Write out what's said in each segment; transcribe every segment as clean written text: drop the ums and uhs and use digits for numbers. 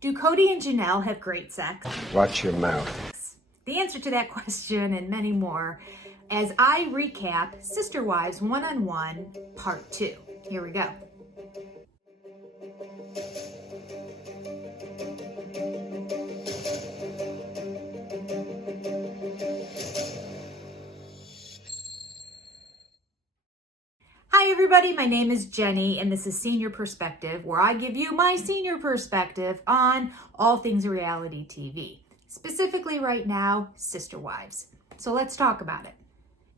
Do Cody and Janelle have great sex? Watch your mouth. The answer to that question and many more as I recap Sister Wives 1-on-1 Part 2. Here we go. Hi everybody, my name is Jenny and this is Senior Perspective, where I give you my senior perspective on all things reality TV. Specifically right now, Sister Wives. So let's talk about it.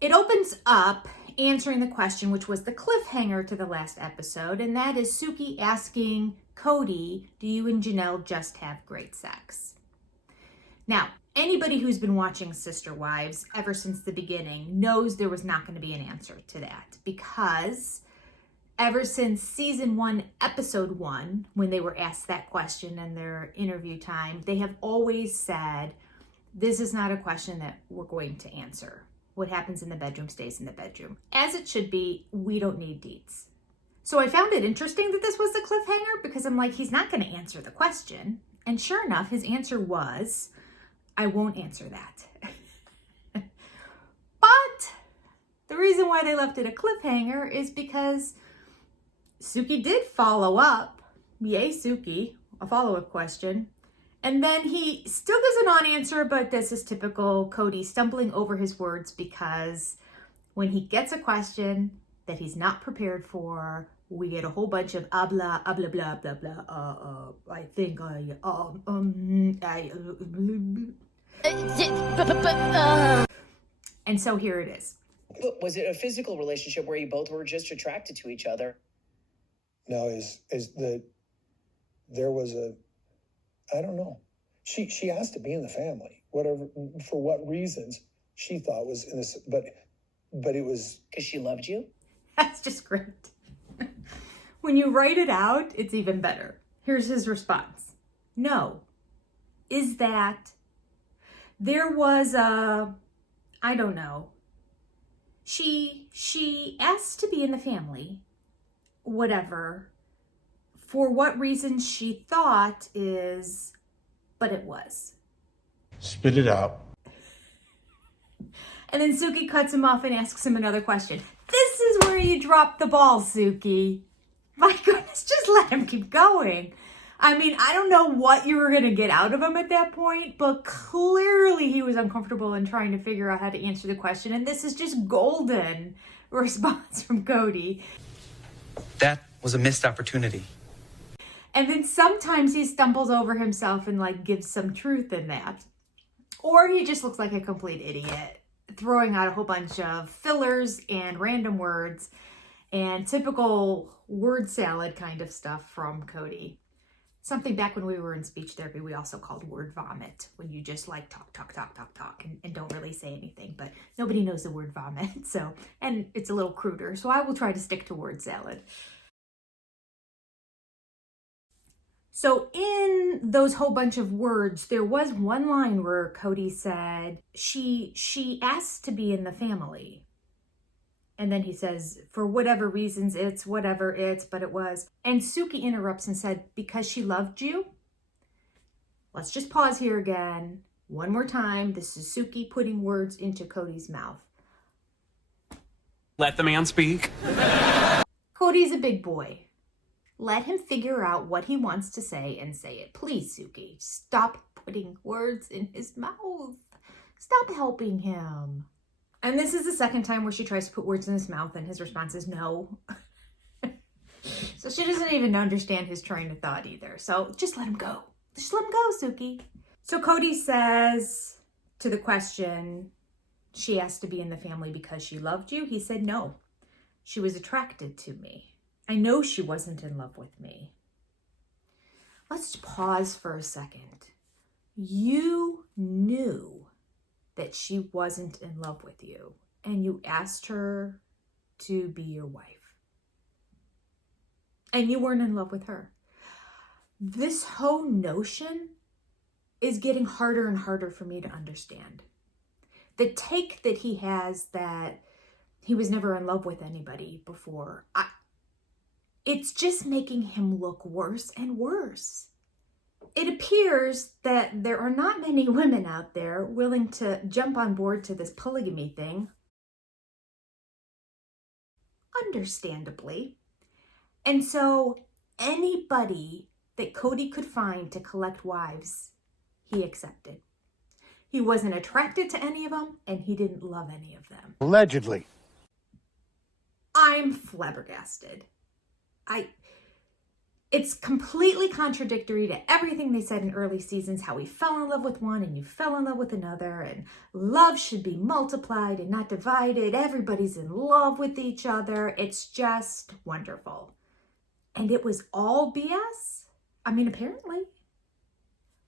It opens up answering the question, which was the cliffhanger to the last episode, and that is Suki asking Cody, do you and Janelle just have great sex? Now, anybody who's been watching Sister Wives ever since the beginning knows there was not going to be an answer to that, because ever since season 1, episode 1, when they were asked that question in their interview time, they have always said, this is not a question that we're going to answer. What happens in the bedroom stays in the bedroom. As it should be, we don't need deets. So I found it interesting that this was the cliffhanger, because I'm like, he's not going to answer the question. And sure enough, his answer was, I won't answer that. But the reason why they left it a cliffhanger is because Suki did follow up. Yay, Suki, a follow-up question. And then he still gives a non-answer, but this is typical Cody stumbling over his words, because when he gets a question that he's not prepared for, we get a whole bunch of blah, blah, blah, blah, blah, I think and so here it is. Was it a physical relationship where you both were just attracted to each other? No, there was a, I don't know. She asked to be in the family, whatever, for what reasons she thought was in this, but it was because she loved you. That's just great. When you write it out, it's even better. Here's his response. No. Is that there was a, I don't know. She asked to be in the family, whatever, for what reason she thought is, but it was. Spit it out. And then Suki cuts him off and asks him another question. This is where you drop the ball, Suki. My goodness, just let him keep going. I mean, I don't know what you were going to get out of him at that point, but clearly he was uncomfortable in trying to figure out how to answer the question. And this is just golden response from Cody. That was a missed opportunity. And then sometimes he stumbles over himself and like gives some truth in that. Or he just looks like a complete idiot, throwing out a whole bunch of fillers and random words and typical word salad kind of stuff from Cody. Something back when we were in speech therapy, we also called word vomit, when you just like talk and don't really say anything, but nobody knows the word vomit. So, and it's a little cruder. So I will try to stick to word salad. So in those whole bunch of words, there was one line where Cody said, she asked to be in the family. And then he says, for whatever reasons, it's whatever it's, but it was. And Suki interrupts and said, because she loved you? Let's just pause here again. One more time. This is Suki putting words into Cody's mouth. Let the man speak. Cody's a big boy. Let him figure out what he wants to say and say it. Please, Suki, stop putting words in his mouth. Stop helping him. And this is the second time where she tries to put words in his mouth and his response is no. So she doesn't even understand his train of thought either. So just let him go. Just let him go, Suki. So Cody says to the question, she asked to be in the family because she loved you. He said no. She was attracted to me. I know she wasn't in love with me. Let's pause for a second. You knew that she wasn't in love with you, and you asked her to be your wife. And you weren't in love with her. This whole notion is getting harder and harder for me to understand. The take that he has that he was never in love with anybody before, it's just making him look worse and worse. it appears that there are not many women out there willing to jump on board to this polygamy thing. Understandably. And so anybody that Cody could find to collect wives, he accepted. He wasn't attracted to any of them, and he didn't love any of them. Allegedly. I'm flabbergasted. It's completely contradictory to everything they said in early seasons, how we fell in love with one and you fell in love with another, and love should be multiplied and not divided. Everybody's in love with each other. It's just wonderful. And it was all BS? I mean, apparently.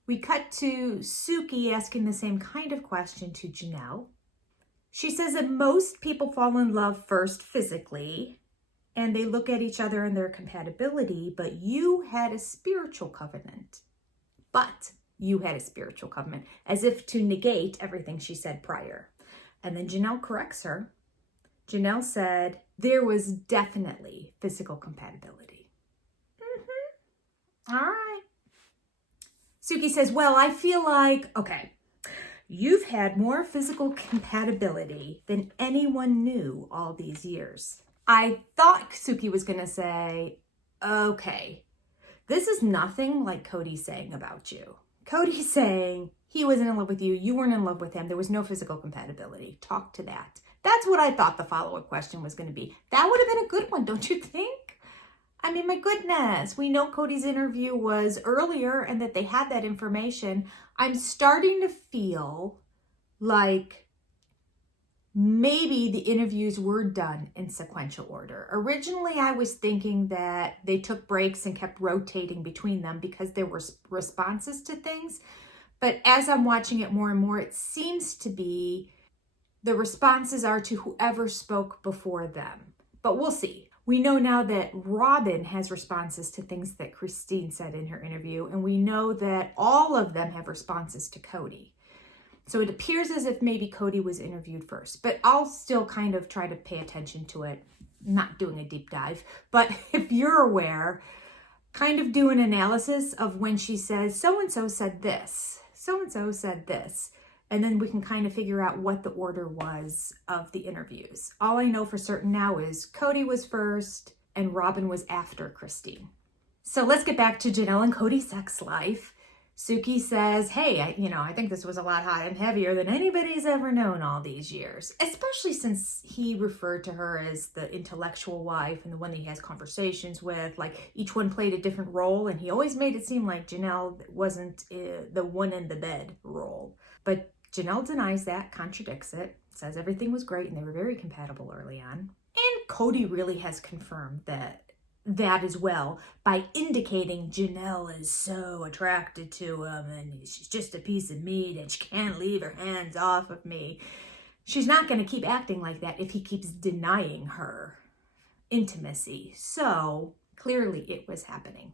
We cut to Suki asking the same kind of question to Janelle. She says that most people fall in love first physically, and they look at each other and their compatibility, but you had a spiritual covenant. But you had a spiritual covenant, as if to negate everything she said prior. And then Janelle corrects her. Janelle said there was definitely physical compatibility. All right. Suki says, well, I feel like, okay, you've had more physical compatibility than anyone knew all these years. I thought Suki was going to say, okay, this is nothing like Cody's saying about you. Cody's saying he wasn't in love with you. You weren't in love with him. There was no physical compatibility. Talk to that. That's what I thought the follow-up question was going to be. That would have been a good one, don't you think? I mean, my goodness, we know Cody's interview was earlier and that they had that information. I'm starting to feel like maybe the interviews were done in sequential order. Originally, I was thinking that they took breaks and kept rotating between them because there were responses to things. But as I'm watching it more and more, it seems to be the responses are to whoever spoke before them. But we'll see. We know now that Robin has responses to things that Christine said in her interview, and we know that all of them have responses to Cody. So it appears as if maybe Cody was interviewed first, but I'll still kind of try to pay attention to it, not doing a deep dive. But if you're aware, kind of do an analysis of when she says, so-and-so said this, so-and-so said this. And then we can kind of figure out what the order was of the interviews. All I know for certain now is Cody was first and Robin was after Christine. So let's get back to Janelle and Cody's sex life. Suki says, hey, I think this was a lot hot and heavier than anybody's ever known all these years, especially since he referred to her as the intellectual wife and the one that he has conversations with. Like each one played a different role, and he always made it seem like Janelle wasn't the one in the bed role. But Janelle denies that, contradicts it, says everything was great and they were very compatible early on. And Cody really has confirmed that as well by indicating Janelle is so attracted to him and she's just a piece of meat and she can't leave her hands off of me. She's not going to keep acting like that if he keeps denying her intimacy. So clearly it was happening.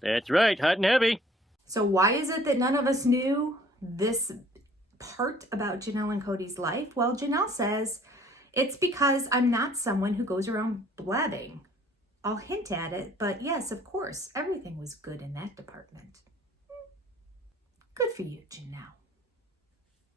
That's right, hot and heavy. So why is it that none of us knew this part about Janelle and Cody's life? Well, Janelle says, it's because I'm not someone who goes around blabbing. I'll hint at it, but yes, of course, everything was good in that department. Good for you, Janelle.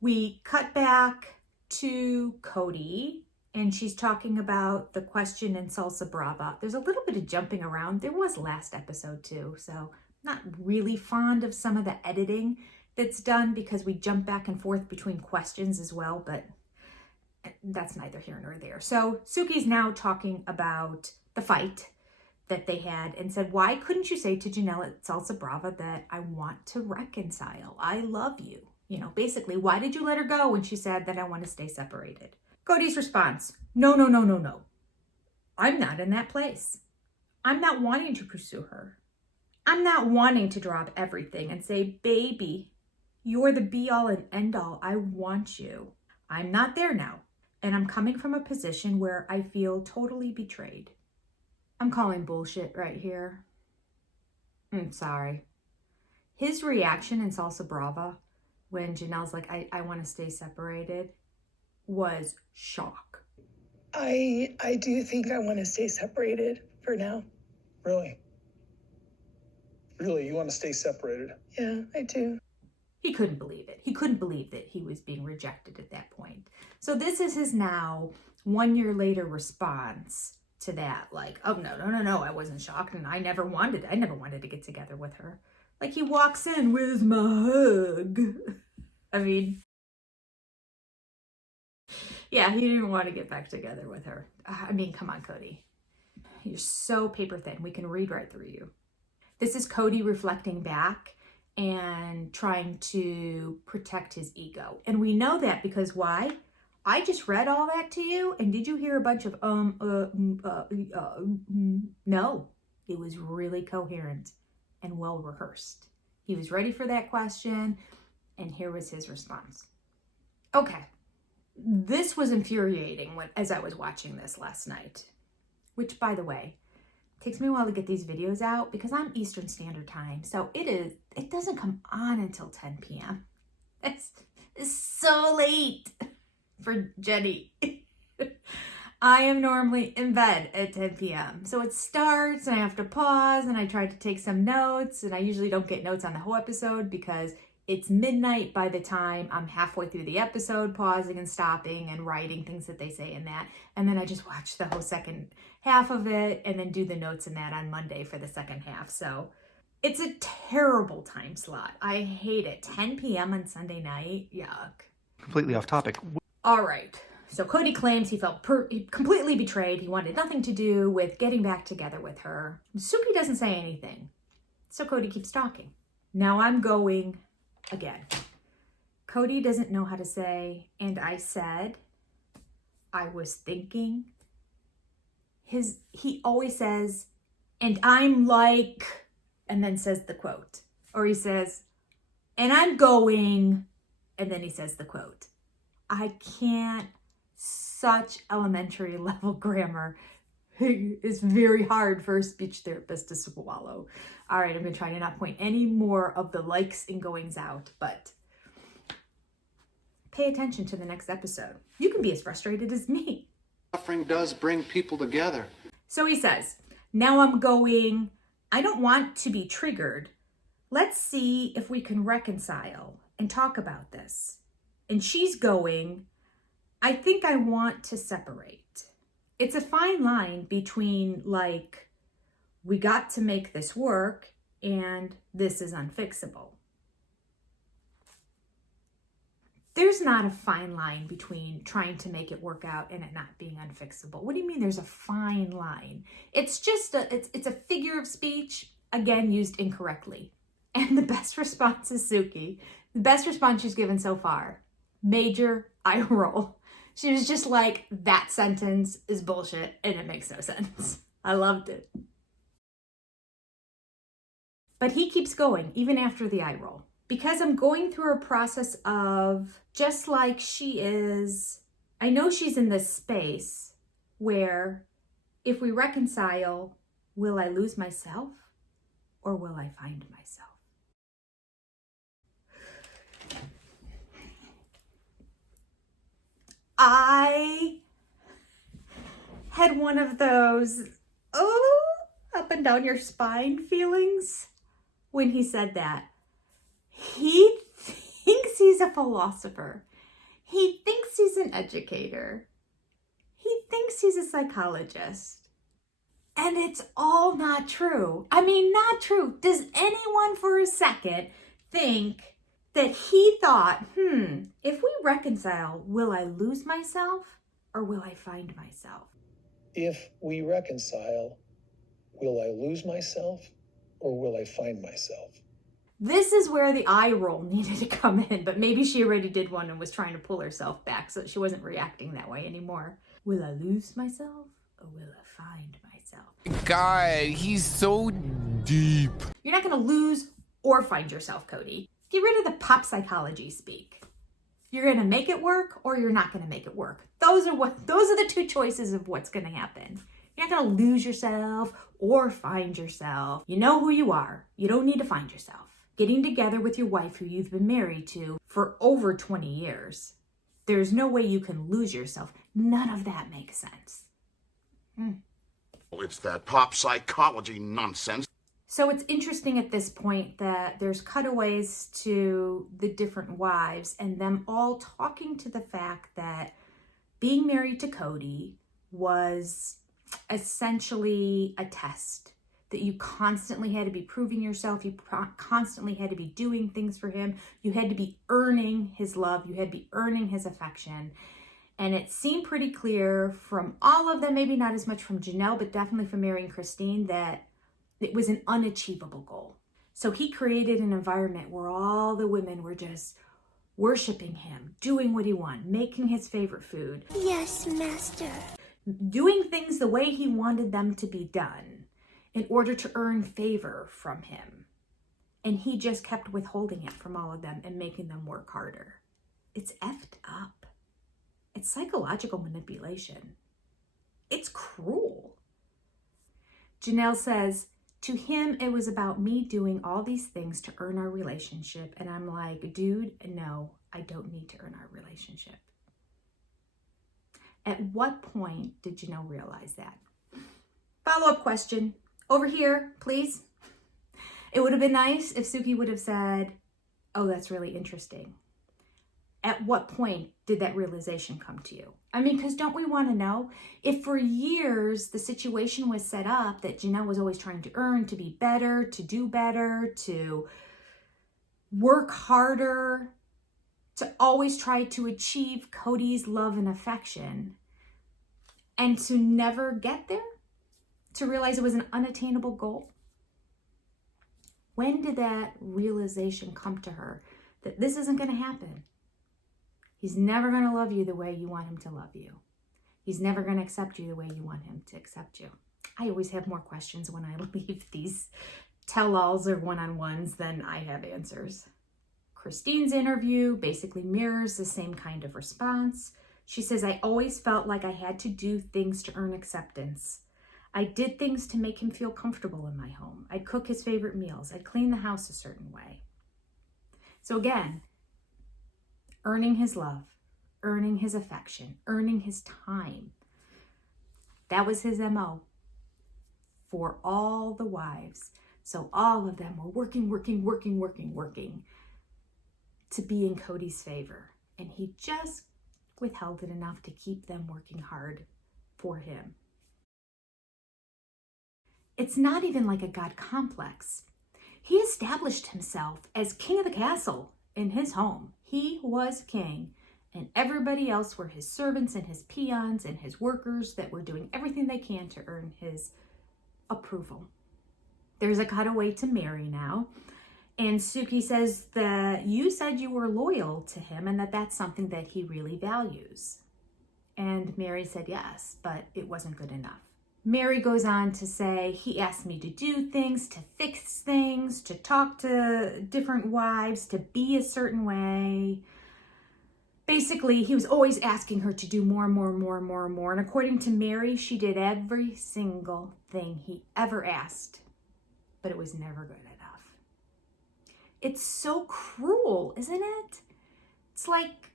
We cut back to Cody, and she's talking about the question in Salsa Brava. There's a little bit of jumping around. There was last episode too, so not really fond of some of the editing that's done because we jump back and forth between questions as well, but that's neither here nor there. So Suki's now talking about the fight that they had and said, why couldn't you say to Janelle at Salsa Brava that I want to reconcile? I love you. Basically, why did you let her go when she said that I want to stay separated? Cody's response, no. I'm not in that place. I'm not wanting to pursue her. I'm not wanting to drop everything and say, baby, you're the be all and end all. I want you. I'm not there now. And I'm coming from a position where I feel totally betrayed. I'm calling bullshit right here. I'm sorry. His reaction in Salsa Brava when Janelle's like, I want to stay separated was shock. I do think I want to stay separated for now. Really? Really, you want to stay separated? Yeah, I do. He couldn't believe it. He couldn't believe that he was being rejected at that point. So this is his now 1 year later response to that. Like, oh, no, I wasn't shocked, and I never wanted to get together with her. Like, he walks in, where's my hug? I mean, yeah, he didn't want to get back together with her. I mean, come on, Cody. You're so paper thin. We can read right through you. This is Cody reflecting back and trying to protect his ego. And we know that because why? I just read all that to you, and did you hear a bunch of no, it was really coherent and well rehearsed. He was ready for that question, and here was his response. Okay, this was infuriating as I was watching this last night, which, by the way, takes me a while to get these videos out because I'm Eastern Standard Time. So it doesn't come on until 10 p.m. It's so late for Jenny. I am normally in bed at 10 p.m. So it starts and I have to pause and I try to take some notes, and I usually don't get notes on the whole episode because it's midnight by the time I'm halfway through the episode, pausing and stopping and writing things that they say in that. And then I just watch the whole second half of it and then do the notes in that on Monday for the second half. So it's a terrible time slot. I hate it. 10 p.m. on Sunday night. Yuck. Completely off topic. All right. So Cody claims he felt completely betrayed. He wanted nothing to do with getting back together with her. Suki doesn't say anything. So Cody keeps talking. Now I'm going again. Cody doesn't know how to say, and I said, I was thinking. He always says, and I'm like, and then says the quote. Or he says, and I'm going, and then he says the quote. I can't, such elementary level grammar is very hard for a speech therapist to swallow. All right, I'm going to try to not point any more of the likes and goings out, but pay attention to the next episode. You can be as frustrated as me. Suffering does bring people together. So he says, now I'm going, I don't want to be triggered. Let's see if we can reconcile and talk about this. And she's going, I think I want to separate. It's a fine line between like, we got to make this work and this is unfixable. There's not a fine line between trying to make it work out and it not being unfixable. What do you mean there's a fine line? It's just it's a figure of speech, again, used incorrectly. And the best response is Suki. The best response she's given so far. Major eye roll. She was just like, that sentence is bullshit and it makes no sense. I loved it. But he keeps going, even after the eye roll. Because I'm going through a process of, just like she is, I know she's in this space where if we reconcile, will I lose myself or will I find myself? I had one of those, up and down your spine feelings when he said that. He thinks he's a philosopher. He thinks he's an educator. He thinks he's a psychologist. And it's all not true. I mean, not true. Does anyone for a second think that he thought, if we reconcile, will I lose myself or will I find myself? If we reconcile, will I lose myself or will I find myself? This is where the eye roll needed to come in, but maybe she already did one and was trying to pull herself back so she wasn't reacting that way anymore. Will I lose myself or will I find myself? God, he's so deep. You're not going to lose or find yourself, Cody. Get rid of the pop psychology speak. You're going to make it work or you're not going to make it work. Those are the two choices of what's going to happen. You're not going to lose yourself or find yourself. You know who you are. You don't need to find yourself. Getting together with your wife who you've been married to for over 20 years. There's no way you can lose yourself. None of that makes sense. It's that pop psychology nonsense. So it's interesting at this point that there's cutaways to the different wives and them all talking to the fact that being married to Cody was essentially a test, that you constantly had to be proving yourself. You constantly had to be doing things for him. You had to be earning his love. You had to be earning his affection. And it seemed pretty clear from all of them, maybe not as much from Janelle, but definitely from Mary and Christine, that it was an unachievable goal. So he created an environment where all the women were just worshiping him, doing what he wanted, making his favorite food. Yes, master. Doing things the way he wanted them to be done in order to earn favor from him. And he just kept withholding it from all of them and making them work harder. It's effed up. It's psychological manipulation. It's cruel. Janelle says, to him, it was about me doing all these things to earn our relationship. And I'm like, dude, no, I don't need to earn our relationship. At what point did Janelle realize that? Follow-up question. Over here, please. It would have been nice if Suki would have said, oh, that's really interesting. At what point did that realization come to you? I mean, because don't we want to know? If for years the situation was set up that Janelle was always trying to earn, to be better, to do better, to work harder, to always try to achieve Cody's love and affection, and to never get there, to realize it was an unattainable goal. When did that realization come to her that this isn't going to happen? He's never going to love you the way you want him to love you. He's never going to accept you the way you want him to accept you. I always have more questions when I leave these tell-alls or one-on-ones than I have answers. Christine's interview basically mirrors the same kind of response. She says, I always felt like I had to do things to earn acceptance. I did things to make him feel comfortable in my home. I'd cook his favorite meals. I'd clean the house a certain way. So again, earning his love, earning his affection, earning his time. That was his MO for all the wives. So all of them were working to be in Cody's favor. And he just withheld it enough to keep them working hard for him. It's not even like a God complex. He established himself as king of the castle in his home. He was king, and everybody else were his servants and his peons and his workers that were doing everything they can to earn his approval. There's a cutaway to Mary now, and Suki says that you said you were loyal to him and that that's something that he really values. And Mary said yes, but it wasn't good enough. Mary goes on to say, he asked me to do things, to fix things, to talk to different wives, to be a certain way. Basically, he was always asking her to do more. And according to Mary, she did every single thing he ever asked, but it was never good enough. It's so cruel, isn't it? It's like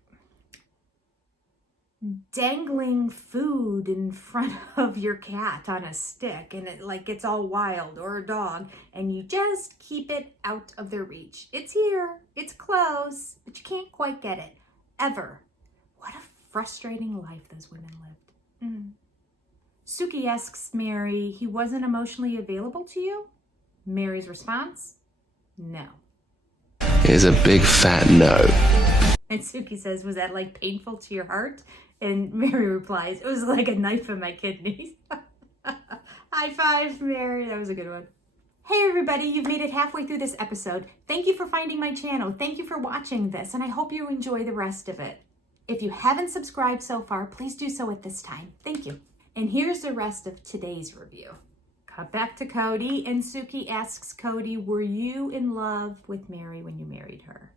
dangling food in front of your cat on a stick and it like it's all wild, or a dog, and you just keep it out of their reach. It's here, it's close, but you can't quite get it, ever. What a frustrating life those women lived. Suki asks Mary, he wasn't emotionally available to you? Mary's response, no. Is a big fat no. And Suki says, was that like painful to your heart? And Mary replies, it was like a knife in my kidneys. High five, Mary. That was a good one. Hey everybody, you've made it halfway through this episode. Thank you for finding my channel. Thank you for watching this, and I hope you enjoy the rest of it. If you haven't subscribed so far, please do so at this time. Thank you. And here's the rest of today's review. Cut back to Cody, and Suki asks Cody, were you in love with Mary when you married her?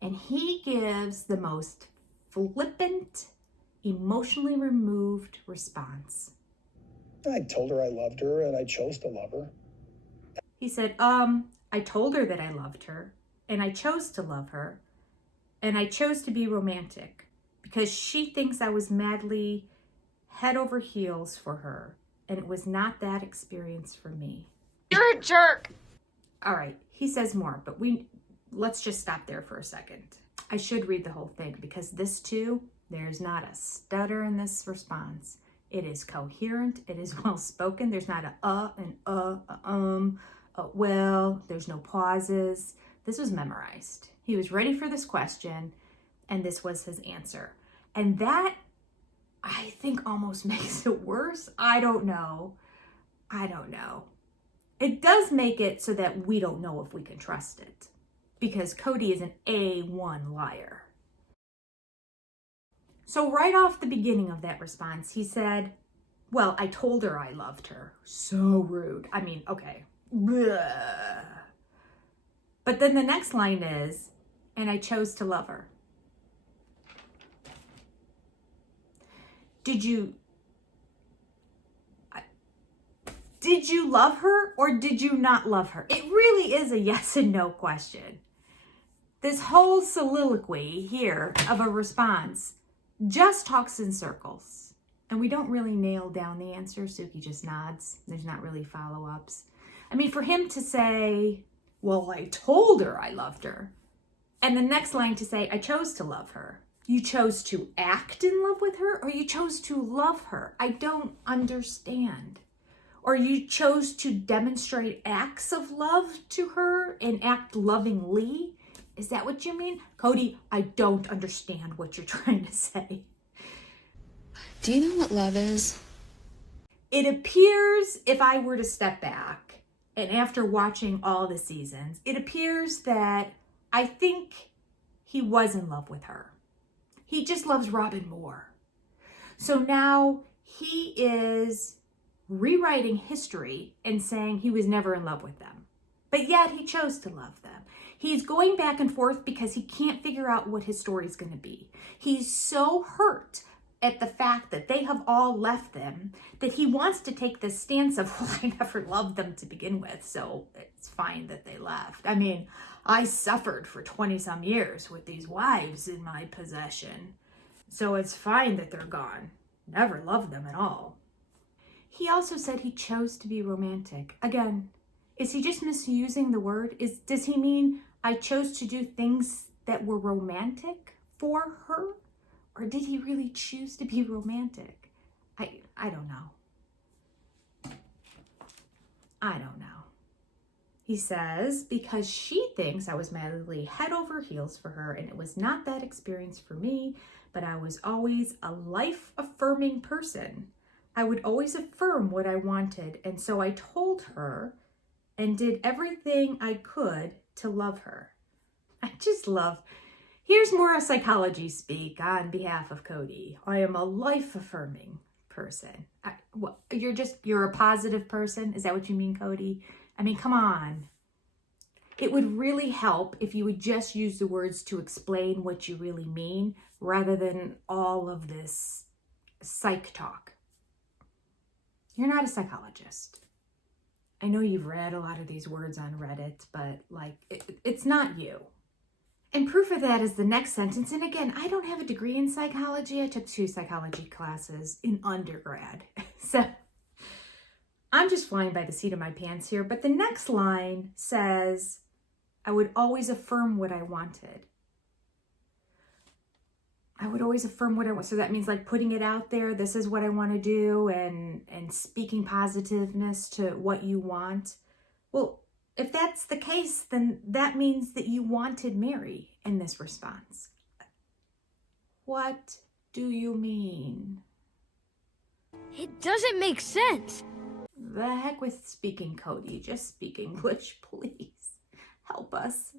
And he gives the most flippant, emotionally removed response. I told her I loved her and I chose to love her. He said, I told her that I loved her and I chose to love her and I chose to be romantic because she thinks I was madly head over heels for her, and it was not that experience for me. You're a jerk. All right, he says more, but let's just stop there for a second. I should read the whole thing because this too, there's not a stutter in this response. It is coherent, it is well spoken. There's not well, there's no pauses. This was memorized. He was ready for this question, and this was his answer. And that, I think, almost makes it worse. I don't know. It does make it so that we don't know if we can trust it, because Cody is an A1 liar. So right off the beginning of that response, he said, well, I told her I loved her. So rude. I mean, okay. Bleh. But then the next line is, and I chose to love her. Did you love her or did you not love her? It really is a yes and no question. This whole soliloquy here of a response just talks in circles. And we don't really nail down the answer. Suki just nods. There's not really follow-ups. I mean, for him to say, well, I told her I loved her. And the next line to say, I chose to love her. You chose to act in love with her or you chose to love her? I don't understand. Or you chose to demonstrate acts of love to her and act lovingly? Is that what you mean? Cody, I don't understand what you're trying to say. Do you know what love is? It appears, if I were to step back, and after watching all the seasons, it appears that I think he was in love with her. He just loves Robin more. So now he is rewriting history and saying he was never in love with them. But yet he chose to love them. He's going back and forth because he can't figure out what his story is going to be. He's so hurt at the fact that they have all left them that he wants to take this stance of, well, I never loved them to begin with, so it's fine that they left. I mean, I suffered for 20 some years with these wives in my possession, so it's fine that they're gone. Never loved them at all. He also said he chose to be romantic. Again, is he just misusing the word? Does he mean I chose to do things that were romantic for her? Or did he really choose to be romantic? I don't know. I don't know. He says, because she thinks I was madly head over heels for her, and it was not that experience for me, but I was always a life-affirming person. I would always affirm what I wanted, and so I told her and did everything I could to love her. I just love... Here's more psychology speak on behalf of Cody. I am a life-affirming person. You're a positive person? Is that what you mean, Cody? I mean, come on. It would really help if you would just use the words to explain what you really mean rather than all of this psych talk. You're not a psychologist. I know you've read a lot of these words on Reddit, but it's not you. And proof of that is the next sentence. And again, I don't have a degree in psychology. I took 2 psychology classes in undergrad. So I'm just flying by the seat of my pants here. But the next line says, I would always affirm what I wanted. I would always affirm what I want. So that means like putting it out there. This is what I want to do and speaking positiveness to what you want. Well, if that's the case, then that means that you wanted Mary in this response. What do you mean? It doesn't make sense. The heck with speaking, Cody. Just speak English, please. Help us.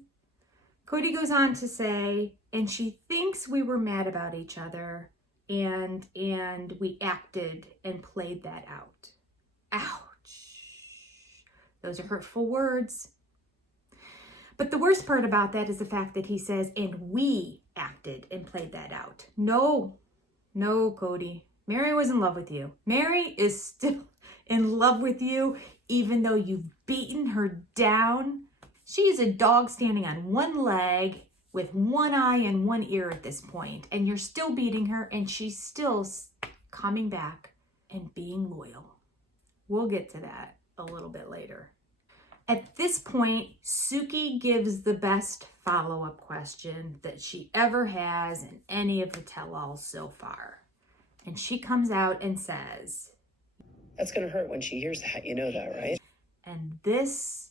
Cody goes on to say, and she thinks we were mad about each other and we acted and played that out. Ouch. Those are hurtful words. But the worst part about that is the fact that he says, and we acted and played that out. No, Cody. Mary was in love with you. Mary is still in love with you, even though you've beaten her down. She is a dog standing on one leg with one eye and one ear at this point, and you're still beating her, and she's still coming back and being loyal. We'll get to that a little bit later. At this point, Suki gives the best follow-up question that she ever has in any of the tell-alls so far. And she comes out and says, That's going to hurt when she hears that. You know that, right? and this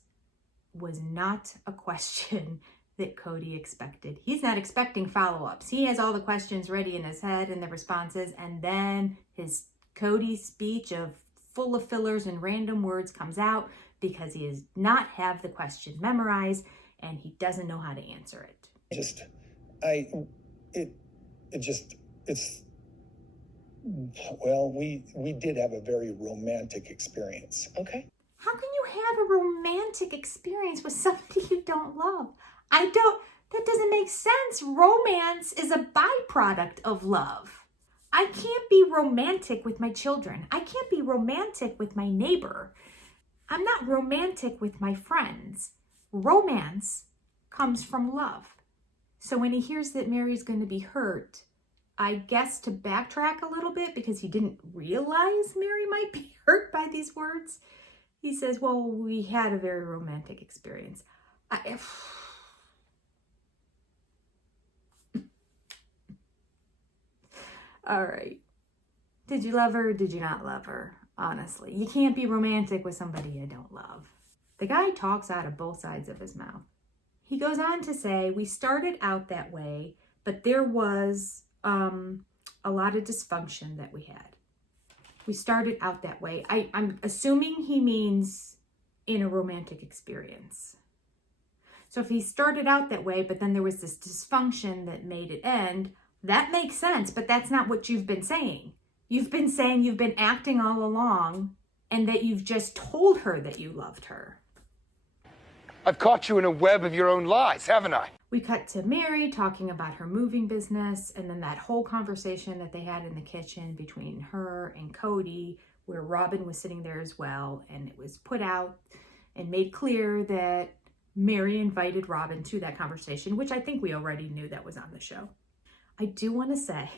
was not a question that Cody expected. He's not expecting follow-ups. He has all the questions ready in his head and the responses, and then his Cody's speech full of fillers and random words comes out because he does not have the question memorized and he doesn't know how to answer it. We did have a very romantic experience. Okay. How can you have a romantic experience with somebody you don't love? That doesn't make sense. Romance is a byproduct of love. I can't be romantic with my children. I can't be romantic with my neighbor. I'm not romantic with my friends. Romance comes from love. So when he hears that Mary's going to be hurt, I guess to backtrack a little bit because he didn't realize Mary might be hurt by these words, he says, well, we had a very romantic experience. All right. Did you love her or did you not love her? Honestly, you can't be romantic with somebody you don't love. The guy talks out of both sides of his mouth. He goes on to say, we started out that way, but there was a lot of dysfunction that we had. We started out that way. I'm assuming he means in a romantic experience. So if he started out that way, but then there was this dysfunction that made it end, that makes sense, but that's not what you've been saying. You've been saying you've been acting all along and that you've just told her that you loved her. I've caught you in a web of your own lies, haven't I? We cut to Mary talking about her moving business and then that whole conversation that they had in the kitchen between her and Cody, where Robin was sitting there as well, and it was put out and made clear that Mary invited Robin to that conversation, which I think we already knew that was on the show. I do want to say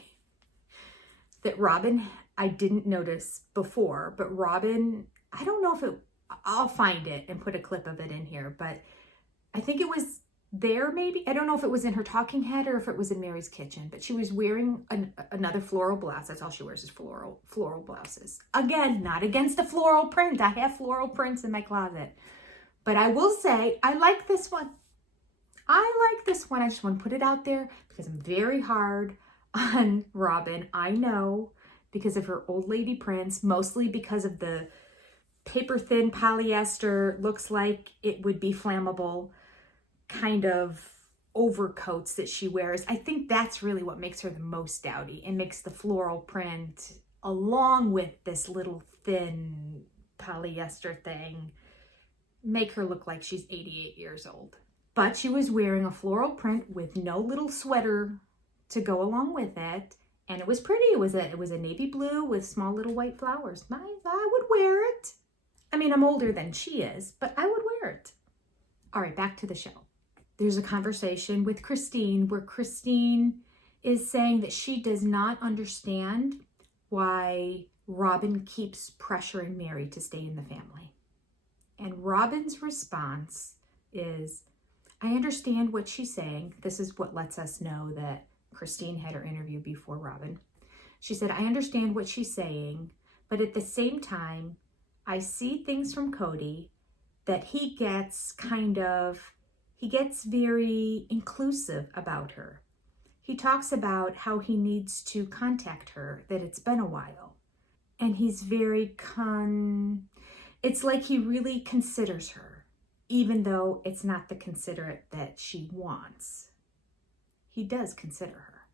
that Robin, I didn't notice before, but Robin, I don't know if I'll find it and put a clip of it in here, but I think it was there maybe. I don't know if it was in her talking head or if it was in Mary's kitchen, but she was wearing another floral blouse. That's all she wears is floral blouses. Again, not against the floral print. I have floral prints in my closet, but I will say I like this one. I just want to put it out there because I'm very hard on Robin. I know because of her old lady prints, mostly because of the paper thin polyester, looks like it would be flammable kind of overcoats that she wears. I think that's really what makes her the most dowdy and makes the floral print along with this little thin polyester thing make her look like she's 88 years old. But she was wearing a floral print with no little sweater to go along with it. And it was pretty. It was a navy blue with small little white flowers. I would wear it. I mean, I'm older than she is, but I would wear it. All right, back to the show. There's a conversation with Christine where Christine is saying that she does not understand why Robin keeps pressuring Mary to stay in the family. And Robin's response is, I understand what she's saying. This is what lets us know that Christine had her interview before Robin. She said, I understand what she's saying, but at the same time, I see things from Cody that he gets very inclusive about her. He talks about how he needs to contact her, that it's been a while. And he's it's like he really considers her, even though it's not the considerate that she wants. He does consider her.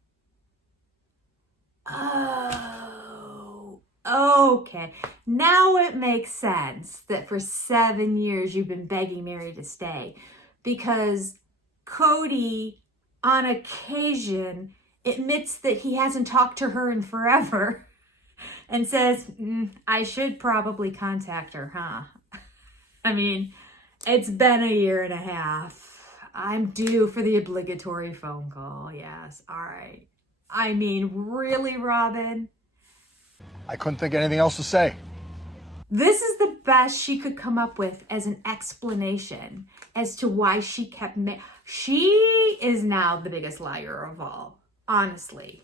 Oh, okay. Now it makes sense that for 7 years you've been begging Mary to stay, because Cody, on occasion, admits that he hasn't talked to her in forever and says, I should probably contact her, huh? I mean, it's been 1.5 years. I'm due for the obligatory phone call. Yes. All right. I mean, really, Robin? I couldn't think of anything else to say. This is the best she could come up with as an explanation as to why she kept she is now the biggest liar of all, honestly.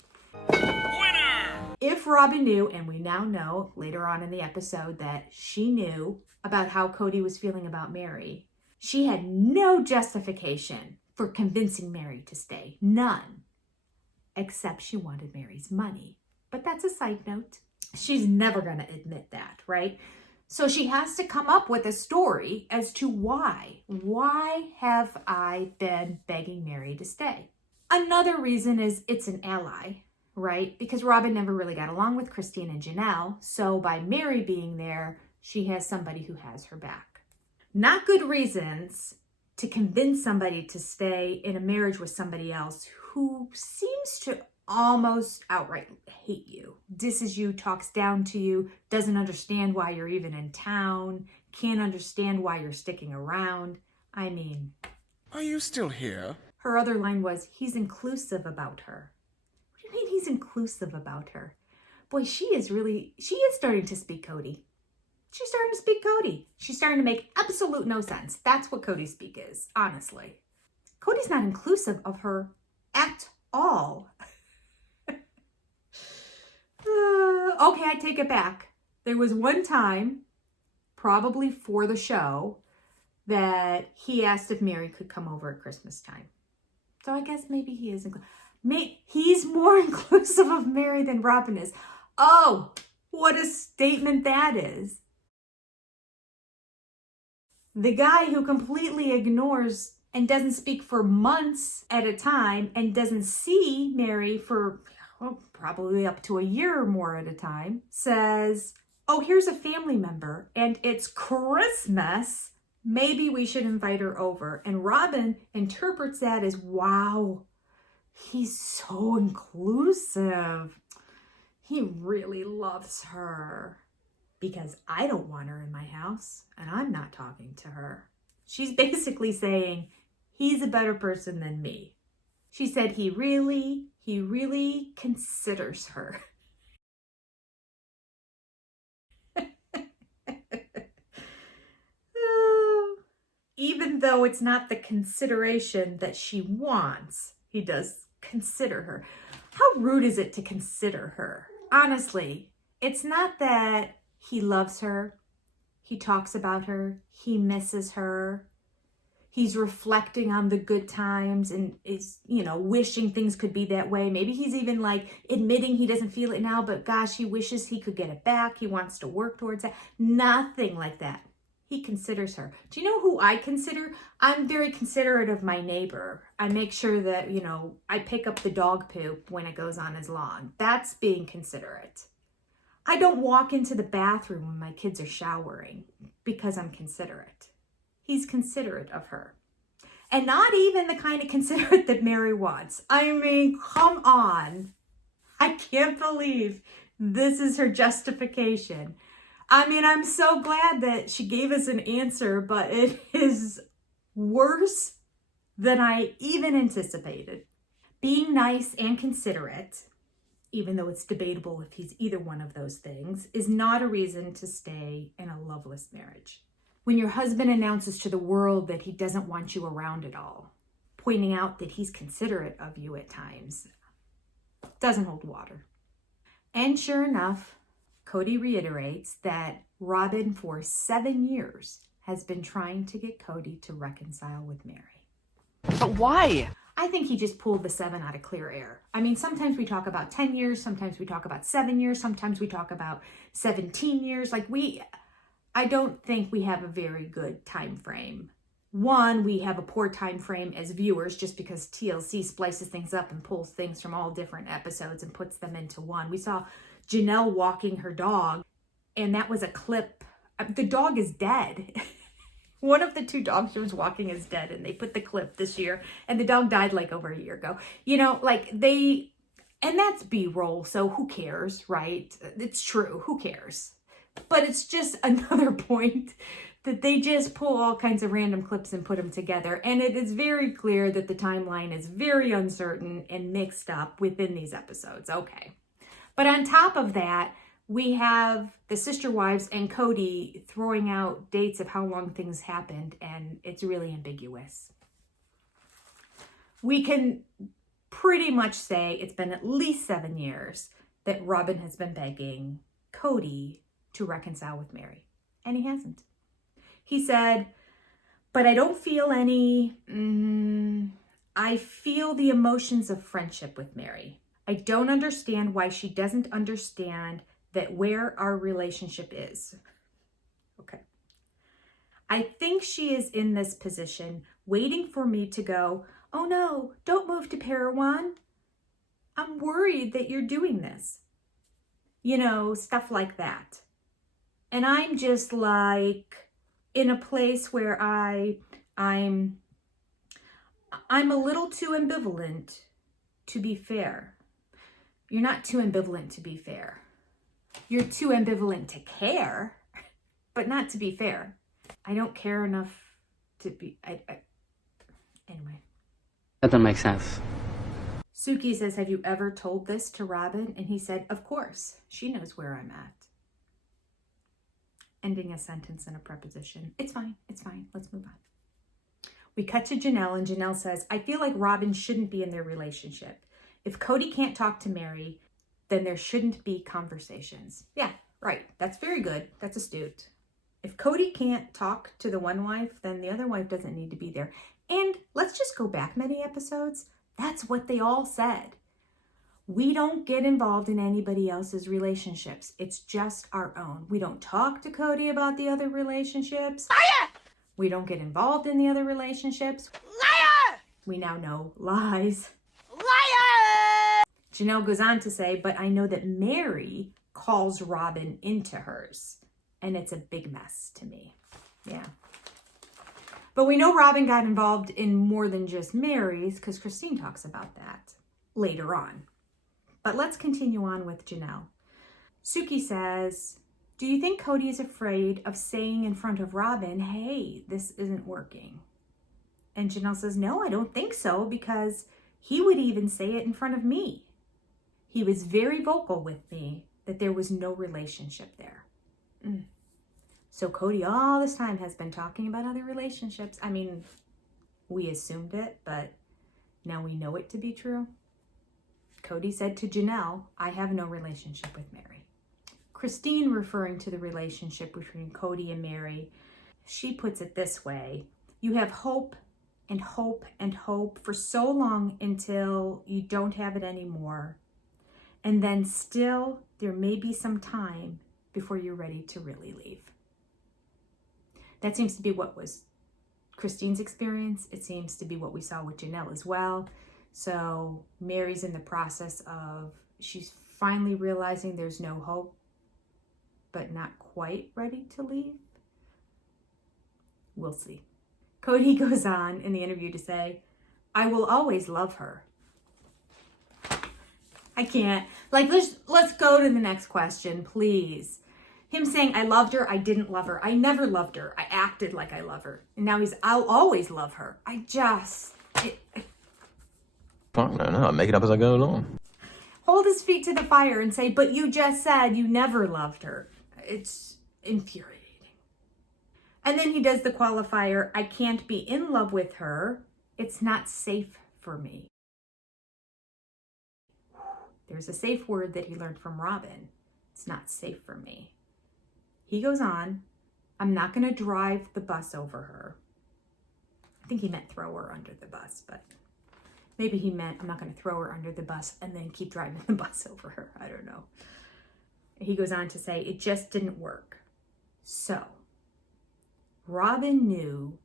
Winner! If Robin knew, and we now know later on in the episode that she knew about how Cody was feeling about Mary, she had no justification for convincing Mary to stay. None. Except she wanted Mary's money. But that's a side note. She's never going to admit that, right? So she has to come up with a story as to why. Why have I been begging Mary to stay? Another reason is it's an ally, right? Because Robin never really got along with Christine and Janelle. So by Mary being there, she has somebody who has her back. Not good reasons to convince somebody to stay in a marriage with somebody else who seems to almost outright hate you, disses you, talks down to you, doesn't understand why you're even in town, can't understand why you're sticking around. I mean, Are you still here? her other line was, he's inclusive about her. What do you mean he's inclusive about her? Boy, she is starting to speak Cody. She's starting to speak Cody. She's starting to make absolute no sense. That's what Cody speak is, honestly. Cody's not inclusive of her at all. Okay, I take it back. There was one time, probably for the show, that he asked if Mary could come over at Christmas time. So I guess maybe he is he's more inclusive of Mary than Robin is. Oh, what a statement that is. The guy who completely ignores and doesn't speak for months at a time and doesn't see Mary for probably up to a year or more at a time, says, oh, here's a family member and it's Christmas. Maybe we should invite her over. And Robin interprets that as, wow, he's so inclusive. He really loves her. Because I don't want her in my house and I'm not talking to her. She's basically saying, he's a better person than me. She said he really considers her. Even though it's not the consideration that she wants, he does consider her. How rude is it to consider her? Honestly, it's not that he loves her, he talks about her, he misses her, he's reflecting on the good times and is, wishing things could be that way. Maybe he's even like admitting he doesn't feel it now, but gosh, he wishes he could get it back. He wants to work towards that. Nothing like that. He considers her. Do you know who I consider? I'm very considerate of my neighbor. I make sure that, I pick up the dog poop when it goes on his lawn. That's being considerate. I don't walk into the bathroom when my kids are showering because I'm considerate. He's considerate of her. And not even the kind of considerate that Mary wants. I mean, come on. I can't believe this is her justification. I mean, I'm so glad that she gave us an answer, but it is worse than I even anticipated. Being nice and considerate, even though it's debatable if he's either one of those things, is not a reason to stay in a loveless marriage. When your husband announces to the world that he doesn't want you around at all, pointing out that he's considerate of you at times, doesn't hold water. And sure enough, Cody reiterates that Robin for 7 years has been trying to get Cody to reconcile with Mary. But why? I think he just pulled the 7 out of clear air. I mean, sometimes we talk about 10 years, sometimes we talk about 7 years, sometimes we talk about 17 years. I don't think we have a very good time frame. One, we have a poor time frame as viewers just because TLC splices things up and pulls things from all different episodes and puts them into one. We saw Janelle walking her dog, and that was a clip. The dog is dead. One of the 2 dogs she was walking is dead, and they put the clip this year, and the dog died over a year ago. And that's B-roll, so who cares, right? It's true, who cares? But it's just another point that they just pull all kinds of random clips and put them together. And it is very clear that the timeline is very uncertain and mixed up within these episodes. Okay. But on top of that, We have the Sister Wives and Cody throwing out dates of how long things happened, and it's really ambiguous. We can pretty much say it's been at least 7 years that Robin has been begging Cody to reconcile with Mary, and he hasn't. He said, but I don't feel any, I feel the emotions of friendship with Mary. I don't understand why she doesn't understand that where our relationship is. Okay. I think she is in this position waiting for me to go, oh no, don't move to Parowan. I'm worried that you're doing this. You know, stuff like that. And I'm just like in a place where I'm a little too ambivalent to be fair. You're not too ambivalent to be fair. You're too ambivalent to care, but not to be fair. I don't care enough to be, anyway. That doesn't make sense. Suki says, have you ever told this to Robin? And he said, of course. She knows where I'm at. Ending a sentence in a preposition. It's fine. It's fine. Let's move on. We cut to Janelle, and Janelle says, I feel like Robin shouldn't be in their relationship. If Cody can't talk to Mary, then there shouldn't be conversations. Yeah, right. That's very good. That's astute. If Cody can't talk to the one wife, then the other wife doesn't need to be there. And let's just go back many episodes. That's what they all said. We don't get involved in anybody else's relationships. It's just our own. We don't talk to Cody about the other relationships. Liar! We don't get involved in the other relationships. Liar! We now know lies. Liar! Janelle goes on to say, but I know that Mary calls Robin into hers. And it's a big mess to me. Yeah. But we know Robin got involved in more than just Mary's because Christine talks about that later on. But let's continue on with Janelle. Suki says, do you think Cody is afraid of saying in front of Robin, hey, this isn't working? And Janelle says, no, I don't think so, because he would even say it in front of me. He was very vocal with me that there was no relationship there. So Cody all this time has been talking about other relationships. I mean, we assumed it, but now we know it to be true. Cody said to Janelle, I have no relationship with Mary. Christine, referring to the relationship between Cody and Mary, she puts it this way. You have hope and hope and hope for so long until you don't have it anymore. And then still, there may be some time before you're ready to really leave. That seems to be what was Christine's experience. It seems to be what we saw with Janelle as well. So Mary's in the process of, she's finally realizing there's no hope, but not quite ready to leave. We'll see. Cody goes on in the interview to say, I will always love her. I can't. Like, let's go to the next question, please. Him saying, I loved her, I didn't love her. I never loved her. I acted like I love her. And now I'll always love her. Fuck no, I make it up as I go along. Hold his feet to the fire and say, but you just said you never loved her. It's infuriating. And then he does the qualifier, I can't be in love with her. It's not safe for me. There's a safe word that he learned from Robin. It's not safe for me. He goes on, I'm not going to drive the bus over her. I think he meant throw her under the bus, but maybe he meant I'm not going to throw her under the bus and then keep driving the bus over her. I don't know. He goes on to say, it just didn't work. So, Robin knew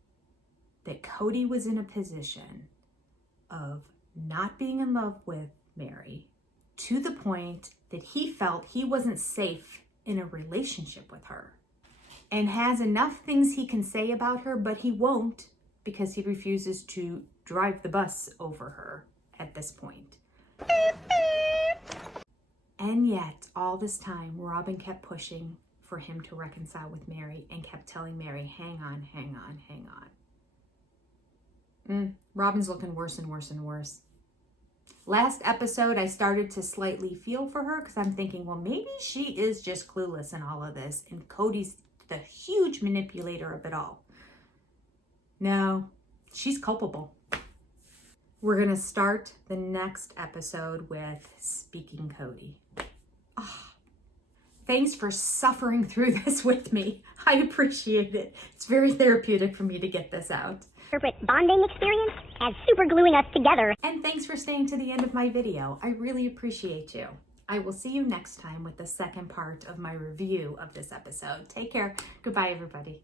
that Cody was in a position of not being in love with Mary to the point that he felt he wasn't safe in a relationship with her and has enough things he can say about her, but he won't because he refuses to drive the bus over her at this point. And yet, all this time, Robin kept pushing for him to reconcile with Mary and kept telling Mary, hang on, hang on, hang on. Robin's looking worse and worse and worse. Last episode, I started to slightly feel for her because I'm thinking, well, maybe she is just clueless in all of this and Cody's the huge manipulator of it all. No, she's culpable. We're going to start the next episode with Speaking Cody. Oh, thanks for suffering through this with me. I appreciate it. It's very therapeutic for me to get this out. Interpret bonding experience as super gluing us together. And thanks for staying to the end of my video. I really appreciate you. I will see you next time with the second part of my review of this episode. Take care. Goodbye, everybody.